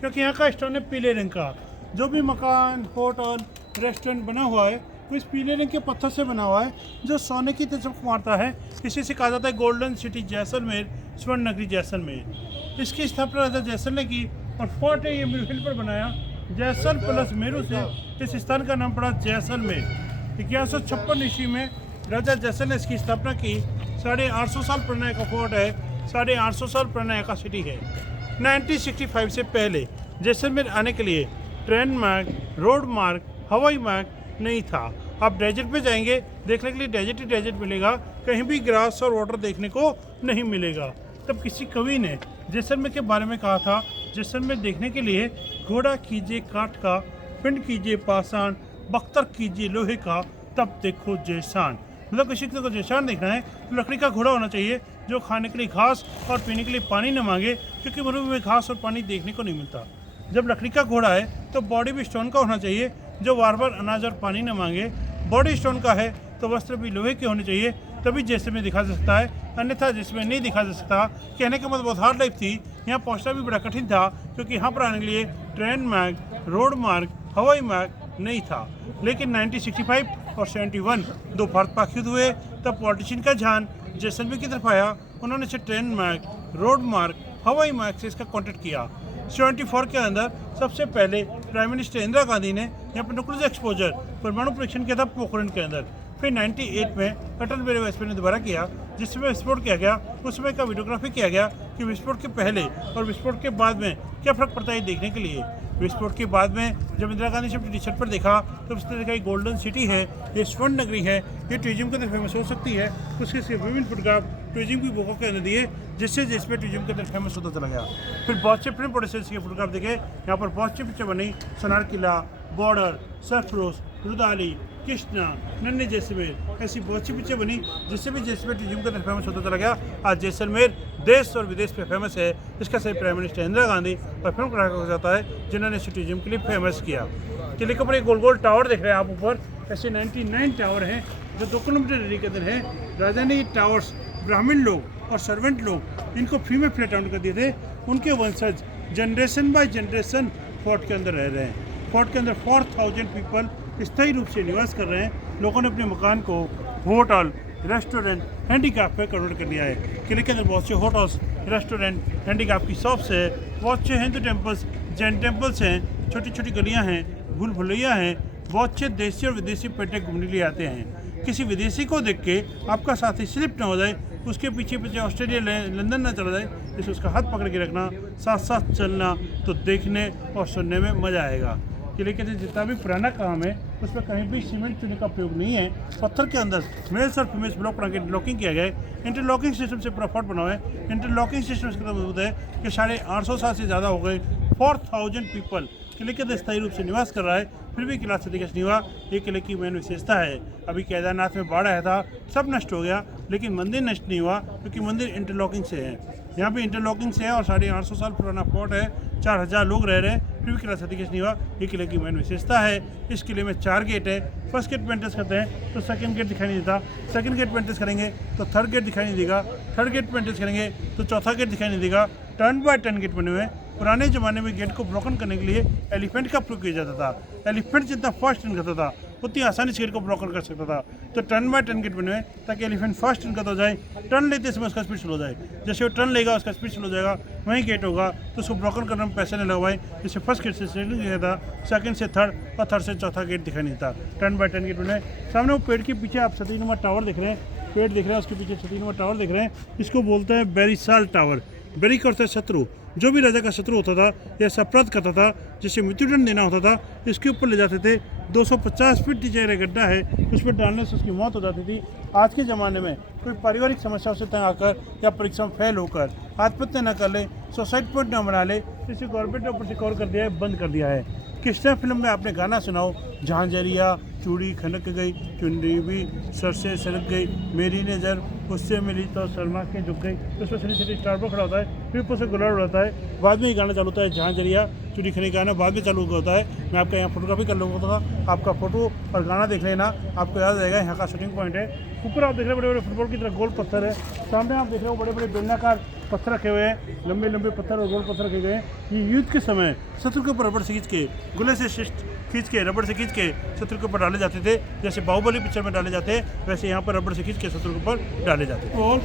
क्योंकि यहाँ का स्टोन है पीले रंग का। जो भी मकान, होटल, रेस्टोरेंट बना हुआ है वो इस पीले रंग के पत्थर से बना हुआ है, जो सोने की चमक मारता है। इसी से कहा जाता है गोल्डन सिटी जैसलमेर, स्वर्ण नगरी जैसलमेर। इसकी स्थापना राजा जैसल ने की और फोर्ट है ये हिल पर बनाया। जैसल प्लस मेरू से इस स्थान का नाम पड़ा जैसलमेर। 1156 ईस्वी में राजा जैसल ने इसकी स्थापना की। 850 साल पुराना का फोर्ट है, 850 साल पुराना का सिटी है। 1965 से पहले जैसलमेर आने के लिए ट्रेन मार्ग, रोड मार्ग, हवाई मार्ग नहीं था। आप डेजर्ट पे जाएंगे, देखने के लिए डेजर्ट ही डेजर्ट मिलेगा, कहीं भी ग्रास और वाटर देखने को नहीं मिलेगा। तब किसी कवि ने जैसलमेर के बारे में कहा था, जैसलमेर देखने के लिए घोड़ा कीजिए काठ का, पिंड कीजिए पाषाण, बख्तर कीजिए लोहे का, तब देखो जैसान। मतलब किसी को जैसान देखना है तो लकड़ी का घोड़ा होना चाहिए, जो खाने के लिए घास और पीने के लिए पानी न मांगे, क्योंकि मरुभूमि में घास और पानी देखने को नहीं मिलता। जब लकड़ी का घोड़ा है तो बॉडी भी स्टोन का होना चाहिए, जो बार बार अनाज और पानी न मांगे। बॉडी स्टोन का है तो वस्त्र भी लोहे के होने चाहिए, तभी जैसलमेर दिखा जा सकता है, अन्यथा जैसलमेर नहीं दिखा जा सकता। कहने का मतलब बहुत हार्ड लाइफ थी, यहाँ पहुँचना भी बड़ा कठिन था, क्योंकि यहाँ पर आने के लिए ट्रेन मार्ग, रोड मार्ग, हवाई मार्ग नहीं था। लेकिन 1965 और 71 दो भारत पाक युद्ध हुए, तब पॉलिटिशियन का ध्यान जैसलमेर की तरफ आया। उन्होंने इसे ट्रेन मार्ग, रोड मार्ग, हवाई मार्ग से इसका कॉन्टेक्ट किया। 74 के अंदर सबसे पहले प्राइम मिनिस्टर इंदिरा गांधी ने यहाँ पर न्यूक्लियर एक्सपोजर परमाणु परीक्षण किया था पोखरण के अंदर। फिर 98 में अटल बिहारी वाजपेयी ने दोबारा किया, जिसमें विस्फोट किया गया। उस समय का वीडियोग्राफी किया गया कि विस्फोट के पहले और विस्फोट के बाद में क्या फ़र्क पड़ता है देखने के लिए। विस्फोट के बाद में जब इंदिरा गांधी ने अपनी टी शर्ट पर देखा तो उसने देखा ये गोल्डन सिटी है, ये स्वर्ण नगरी है, ये टूरिज्म के अंदर फेमस हो सकती है। उसके विभिन्न फोटोग्राफ टूरिज्म की बुकों के अंदर दिए, जिससे जिसमें टूरिज्म के अंदर फेमस होता चला गया। फिर बहुत से फिल्म प्रोड्यूसर्स के फोटोग्राफ देखे, यहाँ पर बहुत सी पिक्चर बनी, सोनार किला, बॉर्डर, सरफरोश, रुदाली, कृष्णा, नन्हे जैसलमेर, ऐसी बहुत सी पिक्चर बनी, जिससे भी जैसलमेर टूरिज्म के अंदर फेमस होता चला गया। आज जैसलमेर देश और विदेश में फेमस है। इसका सही प्राइम मिनिस्टर इंदिरा गांधी और फिल्म कलाकार हो जाता है, जिन्होंने इसे टूरिज्म के लिए फेमस किया। किले के ऊपर एक गोल गोल टावर देख रहे हैं आप ऊपर, ऐसे 99 टावर हैं जो 2 किलोमीटर एरिया के अंदर है। राजा ने ये टावर्स ब्राह्मण लोग और सर्वेंट लोग इनको फ्री में फ्लैट आउट कर दिए थे। उनके वंशज जनरेशन बाय जनरेशन फोर्ट के अंदर रह रहे हैं। फोर्ट के अंदर 4000 पीपल स्थायी रूप से निवास कर रहे हैं। लोगों ने अपने मकान को होटल, रेस्टोरेंट, हैंडीक्राफ्ट पे कन्वर्ट कर लिया है। किले के अंदर बहुत से होटल्स, रेस्टोरेंट, हैंडीक्राफ्ट की शॉप्स है, बहुत से हिंदू टेम्पल्स, जैन टेम्पल्स हैं, छोटी छोटी गलियाँ हैं, भूल भुलैया हैं। बहुत से देशी और विदेशी पर्यटक घूमने के लिए आते हैं। किसी विदेशी को देख के आपका साथी स्लिप ना हो जाए, उसके पीछे पीछे ऑस्ट्रेलिया लंदन ना चला जाए, इससे उसका हाथ पकड़ के रखना, साथ साथ चलना, तो देखने और सुनने में मज़ा आएगा। किले के जितना भी पुराना काम है उसमें कहीं भी सीमेंट चूने का प्रयोग नहीं है। पत्थर के अंदर मेल्स और फीमेल्स ब्लॉक बना के इंटरलॉकिंग किया गया है। इंटरलॉकिंग सिस्टम से पूरा फोर्ट बना हुआ है। इंटरलॉकिंग सिस्टम इसका मजबूत है कि 850 साल से ज़्यादा हो गए। 4000 पीपल किले के अंदर स्थायी रूप से निवास कर रहा है, फिर भी किला क्षतिग्रस्त नहीं हुआ। ये किले की मेन विशेषता है। अभी केदारनाथ में बाढ़ आया था, सब नष्ट हो गया, लेकिन मंदिर नष्ट नहीं हुआ, क्योंकि मंदिर इंटरलॉकिंग से है। यहाँ पे इंटरलॉकिंग से है और 850 साल पुराना फोर्ट है। 4000 लोग रह रहे हैं, फिर भी किला क्षतिग्रस्त नहीं हुआ। ये किले की मेन विशेषता है। इस किले में 4 गेट है। फर्स्ट गेट पे एंट्रेंस करते हैं तो सेकंड गेट दिखाई नहीं देता, सेकंड गेट पे एंट्रेंस करेंगे तो थर्ड गेट दिखाई नहीं देगा, थर्ड गेट पे एंट्रेंस करेंगे तो चौथा गेट दिखाई नहीं देगा। टर्न बाय टर्न गेट बने हुए हैं। पुराने ज़माने में गेट को ब्रोकन करने के लिए एलिफेंट का प्रयोग किया जाता था। एलिफेंट जितना फास्ट टर्न करता था उतनी आसानी से गेट को ब्रोकन कर सकता था। तो टर्न बाय टर्न गेट बने हुए ताकि एलिफेंट फास्ट टर्न करता हो जाए, टर्न लेते समय उसका स्पीड स्लो हो जाए। जैसे वो टर्न लेगा उसका स्पीड स्लो हो जाएगा, वहीं गेट होगा तो उसको ब्रोकन करने में पैसे नहीं लगवाए। जैसे फर्स्ट गेट से सेकंड गया था, सेकंड से थर्ड और थर्ड से चौथा गेट दिखाई नहीं था। टर्न बाय टर्न गेट बने। सामने वो पेड़ के पीछे आप सतीनुमा टावर दिख रहे हैं, पेड़ दिख रहा है, उसके पीछे सतीनुमा टावर दिख रहे हैं। इसको बोलते हैं बेरिसाल टावर। बेरी करता है शत्रु, जो भी राजा का शत्रु होता था या अपराध करता था, जिसे मृत्युदंड देना होता था, इसके ऊपर ले जाते थे। 250 फीट नीचे गड्ढा है, उस पर डालने से उसकी मौत हो जाती थी। आज के ज़माने में कोई पारिवारिक समस्याओं से तंग आकर या परीक्षा में फेल होकर आत्महत्या न कर ले, सुसाइड पॉइंट न बना ले, इसे गवर्नमेंट ने ऊपर से कवर कर दिया है, बंद कर दिया है। कृष्णा फिल्म में आपने गाना सुनाओ, झांझरिया चूड़ी खनक गई, चुनरी भी सर से सरक गई, मेरी नज़र उससे मिली तो शर्मा के झुक गई। उसमें सनी सिटी स्टार पर खड़ा होता है, फिर ऊपर से गुलाल उड़ाता है, बाद में ही गाना चालू होता है, झांझरिया स्पीड दिखने का ना बाद में चालू होता है। मैं आपका यहाँ फोटोग्राफी कर लूँगा था, आपका फोटो और गाना देख लेना, आपको याद आएगा यहाँ का शूटिंग पॉइंट है। ऊपर आप देख रहे हो बड़े बड़े फुटबॉल की तरह गोल पत्थर है, सामने आप देख रहे हो बड़े बड़े बेलनाकार पत्थर रखे हुए हैं, लंबे लंबे पत्थर और गोल पत्थर रखे गए हैं। ये युद्ध के समय शत्रु के ऊपर रबड़ से खींच के, गोले से खींच के, रबड़ से खींच के शत्रु के ऊपर डाले जाते थे। जैसे बाहुबली पिक्चर में डाले जाते हैं वैसे यहाँ पर रबड़ से खींच के शत्रु के ऊपर डाले जाते हैं। और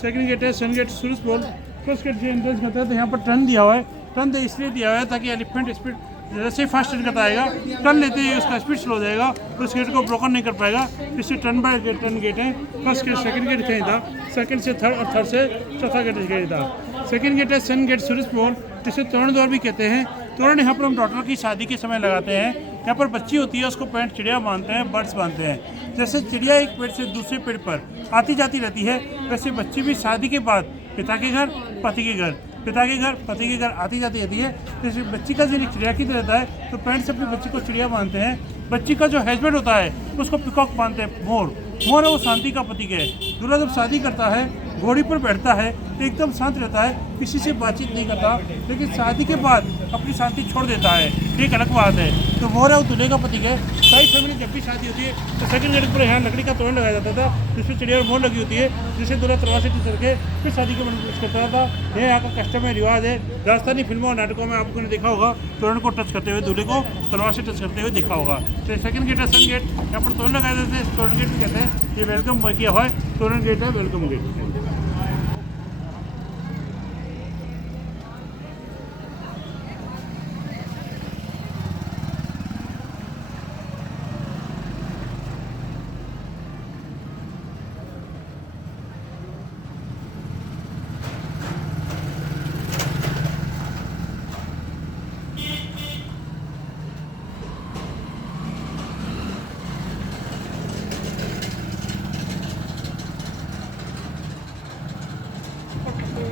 सेकंड गेट है सन गेट सूरज पोल। फर्स्ट गेट से एंट्रेंस करता है तो यहाँ पर टर्न दिया हुआ है, टर्न इसलिए दिया हुआ है ताकि एलिफेंट स्पीड जैसे फास्ट टर्न करता आएगा, टर्न लेते ही उसका स्पीड स्लो हो जाएगा, तो उस गेट को ब्रोकन नहीं कर पाएगा। इससे टर्न बाय टर्न गेट है। फर्स्ट गेट सेकंड गेट कहीं था, सेकंड से थर्ड और थर्ड से चौथा गेट कहीं था। सेकंड गेट है सन गेट सूरज पोल, जिसे तोरण द्वार भी कहते हैं। तोरण यहाँ पर हम डॉटर की शादी के समय लगाते हैं। यहाँ पर बच्ची होती है, उसको पैंट चिड़िया बांधते हैं, बर्ड्स बांधते हैं। जैसे चिड़िया एक पेड़ से दूसरे पेड़ पर आती जाती रहती है, वैसे बच्ची भी शादी के बाद पिता के घर, पति के घर, पिता के घर, पति के घर आती जाती रहती है। जैसे बच्ची का जो चिड़िया की रहता है तो पैंट से अपनी बच्ची को चिड़िया बांधते हैं। बच्ची का जो हस्बैंड होता है उसको पिकॉक बांधते हैं, मोर। मोर है वो शांति का प्रतीक है। दूल्हा जब शादी करता है घोड़ी पर बैठता है तो एकदम शांत रहता है, किसी से बातचीत नहीं करता, लेकिन शादी के बाद अपनी शांति छोड़ देता है, एक अलग बात है। तो मोर है वो दूल्हे का प्रतीक है। सारी फैमिली जब भी शादी होती है तो सेकंड गेट पर यहाँ लकड़ी का तोरण लगाया जाता था, जिसमें चिड़िया और मोर लगी होती है, जिससे दूल्हा तलवार से टच करके फिर शादी के मंडप करता था। यह यहाँ का कस्टम है, रिवाज है। राजस्थानी फिल्मों और नाटकों में आपको देखा होगा तोरण को टच करते हुए, दूल्हे को तलवार से टच करते हुए देखा होगा। तो सेकंड गेट है सन गेट, यहाँ पर तोरण लगाए जाते हैं, तोरण गेट भी कहते हैं। ये वेलकम किया हुआ है, तोरण गेट है, वेलकम गेट।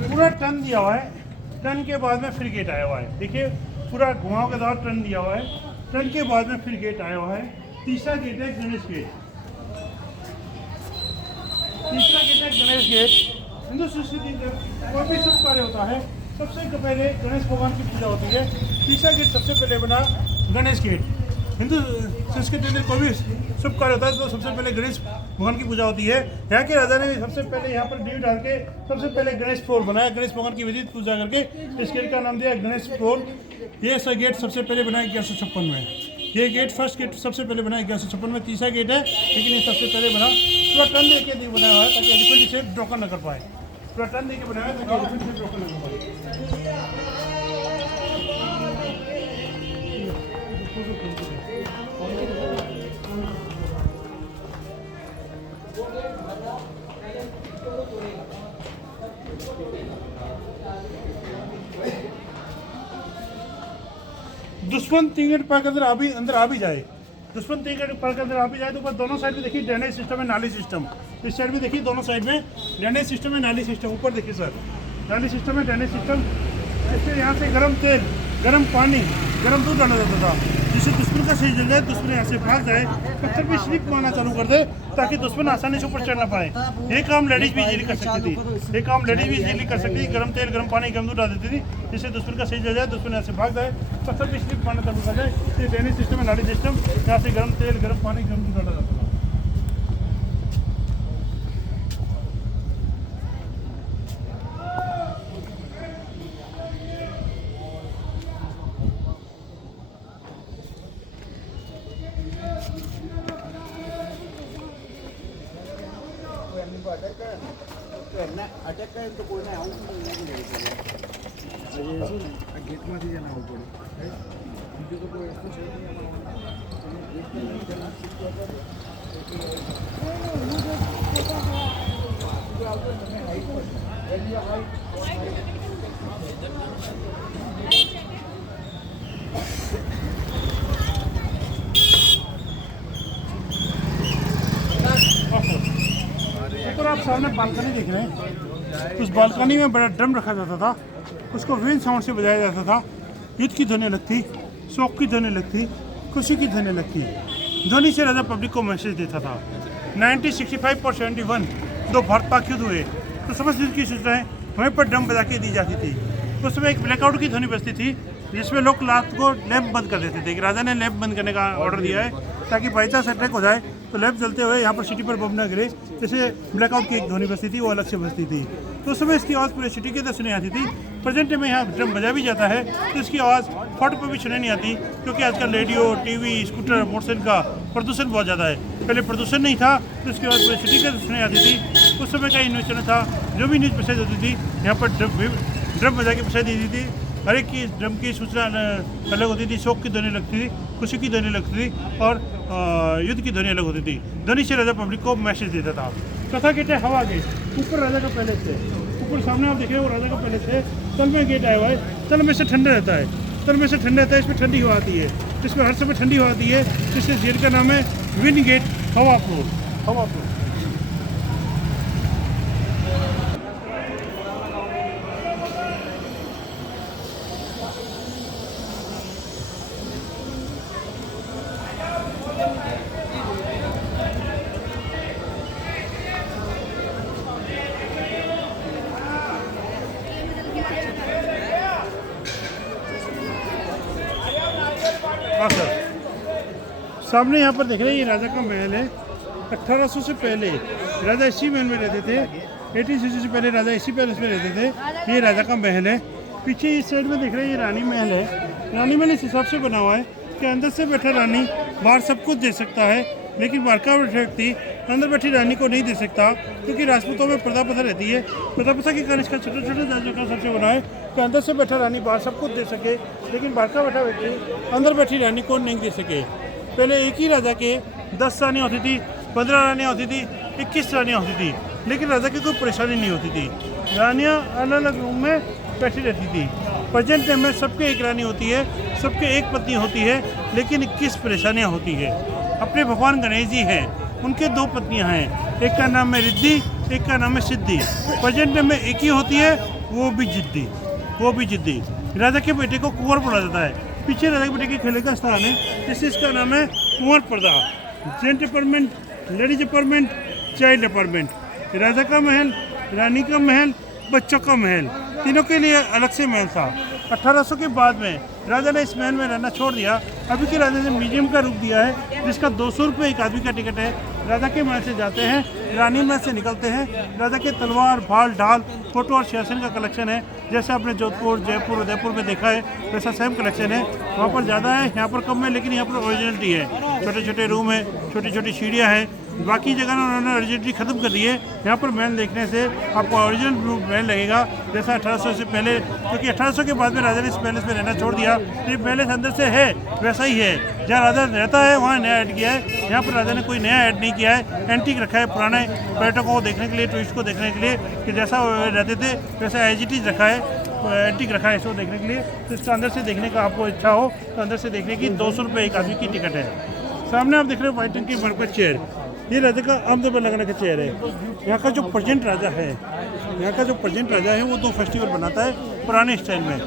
पूरा टर्न दिया हुआ है, टर्न के बाद में फिर गेट आया हुआ है। देखिए पूरा घुमाव के दौरान टर्न दिया हुआ है, टर्न के बाद में फिर गेट आया हुआ है। तीसरा गेट है गणेश गेट। तीसरा गेट है गणेश गेट। हिंदू संस्कृति में कोई भी शुभ कार्य होता है सबसे पहले गणेश भगवान की पूजा होती है। तीसरा गेट सबसे पहले बना गणेश गेट। हिंदू संस्कृति में कोई भी शुभ कार्य होता है तो सबसे पहले गणेश भगवान की पूजा होती है। यहाँ के राजा ने सबसे पहले यहाँ पर नींव डाल के सबसे पहले गणेश फ्लोर बनाया, गणेश भगवान की विधिवत पूजा करके इस गेट का नाम दिया गणेश फ्लोर। ये सब गेट सबसे पहले बनाया 1156 में। ये गेट फर्स्ट गेट सबसे पहले बनाया 1156 में। तीसरा गेट है लेकिन ये सबसे पहले बना, पूरा टर्न देके नहीं बनाया हुआ है ताकि एलिफेंट इसे ब्रोकन न कर पाए। पूरा टर्न देके बनाया ताकि एलिफेंट इसे ब्रोकन न कर पाए। दुश्मन 3 गेट पार कर अंदर आ भी जाए, दुश्मन 3 गेट पार कर अंदर आ भी जाए तो ऊपर दोनों साइड में देखिए ड्रेनेज सिस्टम है, नाली सिस्टम। इस साइड में देखिए दोनों साइड में ड्रेनेज सिस्टम है, नाली सिस्टम। ऊपर देखिए सर नाली सिस्टम है, ड्रेनेज सिस्टम। इससे यहाँ से गर्म तेल, गर्म पानी, गर्म दूध डाला जाता था, जिससे दुश्मन का सही जल जाए, दुश्मन यहाँ से भाग जाए, पत्थर भी स्लिप मारना चालू कर दे ताकि दुश्मन आसानी से ऊपर चढ़ ना पाए। ये काम लेडीज भी इजीली कर सकती थी, ये काम लेडीज भी इजीली कर सकती थी। गर्म तेल, गर्म पानी, गर्म दूध डाल देती थी, जिससे दुश्मन का सही जल जाए, दुश्मन यहाँ से भाग जाए, पत्थर भी स्लिप मारना चालू कर जाए। ये ड्रेनेज सिस्टम है, नाली सिस्टम। यहाँ से गर्म तेल, गर्म पानी, गर्म दूध डाला जाता था। अटैक करें तो कोई ना गेट में जाना हो पड़े तो कोई ऊपर आप सामने बालकनी देख रहे हैं, उस बालकनी में बड़ा ड्रम रखा जाता था, उसको विन साउंड से बजाया जाता था। युद्ध की ध्वनि लगती, शोक की ध्वनि लगती, खुशी की ध्वनि लगती। ध्वनि से राजा पब्लिक को मैसेज देता था। 1965 और 71 दो भारत पाक युद्ध हुए तो समस्त युद्ध की सूचनाएं वहीं पर ड्रम बजा के दी जाती थी। उस समय एक ब्लैकआउट की ध्वनि बजती थी, जिसमें लोग रात को लैंप बंद कर देते थे कि राजा ने लैंप बंद करने का ऑर्डर दिया है ताकि बाई चांस अटैक हो जाए तो लैंप जलते हुए यहाँ पर सिटी पर बम ना गिरे। जैसे ब्लैकआउट की एक ध्वनि बजती थी वो अलग से बजती थी, तो उस समय इसकी आवाज़ पूरे सिटी के अंदर सुनी आती थी। प्रेजेंट में यहाँ ड्रम बजा भी जाता है तो इसकी आवाज़ फट पर भी सुनाई नहीं आती, क्योंकि आजकल रेडियो, टीवी, स्कूटर, मोटरसाइकिल का प्रदूषण बहुत ज़्यादा है। पहले प्रदूषण नहीं था तो इसकी आवाज़ पूरे सिटी के अंदर सुनाई आती थी। उस समय का न्यूज़ चैनल था, जो भी न्यूज़ मैसेज होती थी यहाँ पर ड्रम बजा के मैसेज दी थी। हर एक की ड्रम की सूचना अलग होती थी, शोक की ध्वनि लगती थी, खुशी की ध्वनि लगती थी और युद्ध की ध्वनि अलग होती थी। ध्वनि से राजा पब्लिक को मैसेज देता था। कथा गेट है हवा गेट, ऊपर राजा का पैलेस है, ऊपर सामने आप देख रहे हो वो राजा का पैलेस है। तल में गेट आया हुआ है, तल में से ठंडा रहता है, तल में से ठंडा रहता है, इसमें ठंडी हवा आती है, इसमें हर समय ठंडी हवा आती है, जिससे जेल का नाम है विंड गेट, हवा फ्लोर, हवा फ्लोर। हाँ सर, सामने यहाँ पर देख रहे हैं ये राजा का महल है। 1800 से पहले राजा इसी महल में रहते थे। 1860 से पहले राजा इसी पैलेस में रहते थे। ये राजा का महल है। पीछे इस साइड में देख रहे हैं ये रानी महल है। रानी महल इस हिसाब से बना हुआ है कि अंदर से बैठा रानी बाहर सब कुछ दे सकता है, लेकिन बाहर का व्यक्ति अंदर बैठी रानी को नहीं दे सकता, क्योंकि राजपूतों में प्रथा प्रथा रहती है। प्रथा प्रथा के कारण इसका छोटे छोटे राज्यों का सबसे बना है कि अंदर से बैठा रानी बाहर सब कुछ दे सके, लेकिन बाहर का बैठा व्यक्ति अंदर बैठी रानी को नहीं दे सके। पहले एक ही राजा के 10 रानियाँ होती थी, 15 रानियाँ होती थी, 21 रानियाँ होती थी, लेकिन राजा की कोई परेशानी नहीं होती थी। रानियाँ अलग अलग रूम में बैठी रहती थी। प्रेजेंट टाइम में सबके एक रानी होती है, सबके एक पत्नी होती है, लेकिन 21 परेशानियाँ होती है। अपने भगवान गणेश जी हैं, उनके 2 पत्नियाँ हैं, एक का नाम है रिद्धि, एक का नाम है सिद्धि। प्रेजेंट टाइम में एक ही होती है, वो भी जिद्दी, वो भी जिद्दी। राजा के बेटे को कुंवर बोला जाता है। पीछे राजा के बेटे के खेले का स्थान है, जिससे इसका नाम है कुंवर पर्दा। Gent apartment, ladies apartment, child apartment. राजा का महल, रानी का महल, बच्चों का महल, तीनों के लिए अलग से महल था। 1800 के बाद में राजा ने इस महल में रहना छोड़ दिया। अभी के राजा ने म्यूजियम का रूप दिया है, जिसका 200 रुपये एक आदमी का टिकट है। राजा के महल से जाते हैं, रानी महल से निकलते हैं। राजा के तलवार, भाल, ढाल, फोटो और शासन का कलेक्शन है। जैसे आपने जोधपुर, जयपुर, उदयपुर में देखा है, वैसा सेम कलेक्शन है। वहाँ पर ज़्यादा है, यहाँ पर कम है, लेकिन यहाँ पर ओरिजिनलिटी है। छोटे छोटे रूम है, छोटी छोटी सीढ़ियाँ हैं। बाकी जगह ना उन्होंने ओरिजिनलिटी खत्म कर दी है। यहाँ पर महल देखने से आपको ओरिजिनल महल लगेगा, जैसा 1800 से पहले, क्योंकि 1800 के बाद में राजा ने इस पैलेस में रहना छोड़ दिया। ये पैलेस अंदर से है वैसा ही है, जहाँ राजा रहता है वहाँ नया ऐड किया है। यहाँ पर राजा ने कोई नया ऐड नहीं किया है। एंटीक रखा है, पुराने पर्यटकों को देखने के लिए, टूरिस्ट को देखने के लिए कि जैसा रहते थे वैसा एज इट इज रखा है, एंटीक रखा है इसको देखने के लिए। तो इसका अंदर से देखने का आपको इच्छा हो तो अंदर से देखने की 200 रुपये एक आदमी की टिकट है। सामने आप देख रहे हो व्हाइट रंग की मरकत चेयर, ये राजा का आमतौर पर लगाने का चेयर है। यहाँ का जो प्रेजेंट राजा है, यहाँ का जो प्रेजेंट राजा है वो 2 फेस्टिवल बनाता है पुराने स्टाइल में,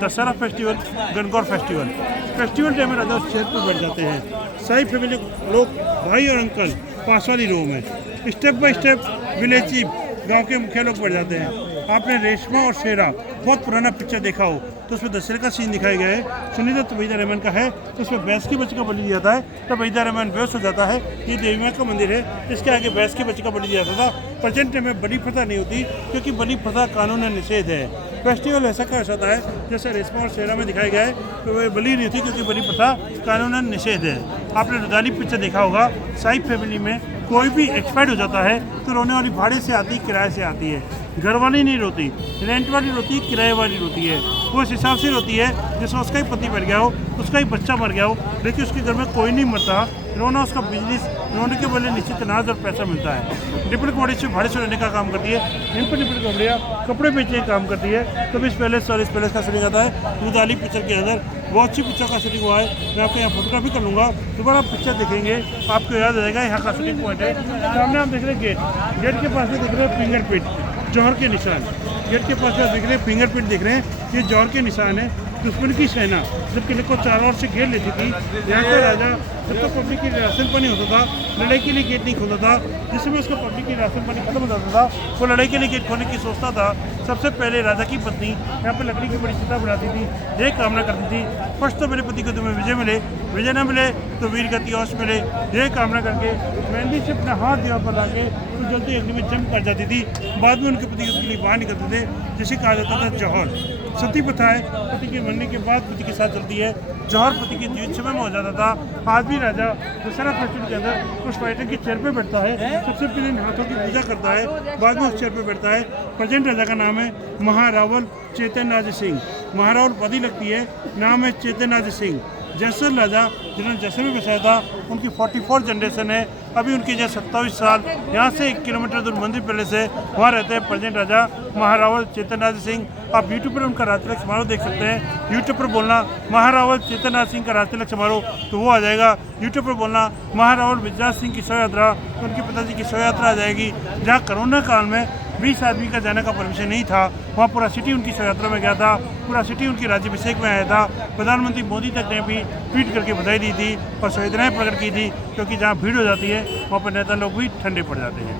Dussehra festival, Gangaur festival. Festival time में राजा उस चेयर पर बैठ जाते हैं। सारी फैमिली लोग, भाई और अंकल, 5 वाली रो में step by step village chief, गाँव के मुखिया लोग बैठ जाते हैं। आपने रेशमा और शेरा बहुत पुराना पिक्चर देखा हो तो उसमें दशहरे का सीन दिखाया गया है। सुनीता तबैदा रहमान का है, तो उसमें भैंस के बच्चे का बलि दिया जाता है, तबैदा रहमान बेहोश हो जाता है। ये देवी माँ का मंदिर है, इसके आगे भैंस के बच्चे का बलि दिया जाता था। प्रेजेंट में बलि प्रथा नहीं होती, क्योंकि बलि प्रथा कानून निषेध है। फेस्टिवल ऐसा का होता है जैसे रेशमा और शेरा में दिखाया गया है, तो वह बलि नहीं होती, क्योंकि बलि प्रथा कानून निषेध है। आपने रुदाली पिक्चर देखा होगा, साई फैमिली में कोई भी एक्सपायर्ड हो जाता है तो रोने वाली भाड़े से आती, किराए से आती है। घर वाली नहीं रोती, रेंट वाली रोती है, किराए वाली रोती है। वो इस हिसाब से रोती है जैसे उसका ही पति मर गया हो, उसका ही बच्चा मर गया हो, लेकिन उसके घर में कोई नहीं मरता। रोना उसका बिजनेस, रोने के बदले निश्चित अनाज और पैसा मिलता है। डिपल कपड़े से भाड़े से रहने का काम करती है। इन पर डिपल कपड़ियाँ कपड़े बेचने का काम करती है। तब इस पैलेस और इस पैलेस का शूटिंग आता है रुदाली पिक्चर के अंदर। बहुत अच्छी पिक्चर का शूटिंग हुआ है। मैं आपको यहाँ फोटोग्राफी कर लूँगा, दोबारा पिक्चर देखेंगे, आपको याद आ जाएगा यहाँ का शूटिंग पॉइंट है। सामने आप देख रहे हैं गेट, गेट के पास में देख रहे हैं फिंगरप्रिंट, जौहर के निशान। गेट के पास में देख रहे हैं फिंगरप्रिंट दिख रहे हैं, ये जौहर के निशान है। दुश्मन की सेना जब किले को चारों ओर से घेर लेती थी, यहाँ का राजा जब तक पब्लिक की राशन पानी होता था, लड़ाई के लिए गेट नहीं खोलता था। जिस समय उसका पब्लिक की राशन पानी खत्म हो जाता था, वो लड़ाई के लिए गेट खोलने की सोचता था। सबसे पहले राजा की पत्नी यहाँ पर लकड़ी की बड़ी चिता बनाती थी, यही कामना करती थी, फर्स्ट तो मेरे पति को तुम्हें विजय मिले, विजय न मिले तो वीर गति औश मिले, यही कामना करके मेहंदी से अपना हाथ दीवार पर लाके तो जल्दी अग्नि में जम कर जाती थी। बाद में उनके पति उसके लिए बाहर निकलते थे, जिसे कहा जाता था जौहर। सती प्रथा है, पति के मरने के बाद पति के साथ चलती है। जौहर पति के जीवित समय में हो जाता था। आज भी राजा दशहरा फेस्टिवल के अंदर उस फाइटर की चेयर पे बैठता है, सबसे पहले इन हाथों की पूजा करता है, बाद में उस चेयर पे बैठता है। प्रेजेंट राजा का नाम है महारावल चेतनराज सिंह। महारावल पदी लगती है, नाम है चेतनराज सिंह। जैसर राजा जिन्होंने जैसर में बसाया था, उनकी 44 जनरेशन है। अभी उनकी जो 27 साल यहाँ से 1 किलोमीटर दूर मंदिर पैलेस है, वहाँ रहते हैं प्रेजेंट राजा महारावल चेतनराज सिंह। आप यूट्यूब पर उनका राजतिलक समारोह देख सकते हैं। यूट्यूब पर बोलना महारावल चेतनराज सिंह का राजतिलक समारोह, तो वो आ जाएगा। यूट्यूब पर बोलना महारावल विजय सिंह की शव यात्रा, तो उनके पिताजी की शव यात्रा आ जाएगी। जहाँ कोरोना काल में 20 आदमी का जाने का परमिशन नहीं था, वहाँ पूरा सिटी उनकी शव यात्रा में गया था, पूरा सिटी उनकी राज्याभिषेक में आया था। प्रधानमंत्री मोदी तक ने भी ट्वीट करके बधाई दी थी और संवेदनाएं प्रकट की थी, क्योंकि जहाँ भीड़ हो जाती है वहाँ पर नेता लोग भी ठंडे पड़ जाते हैं।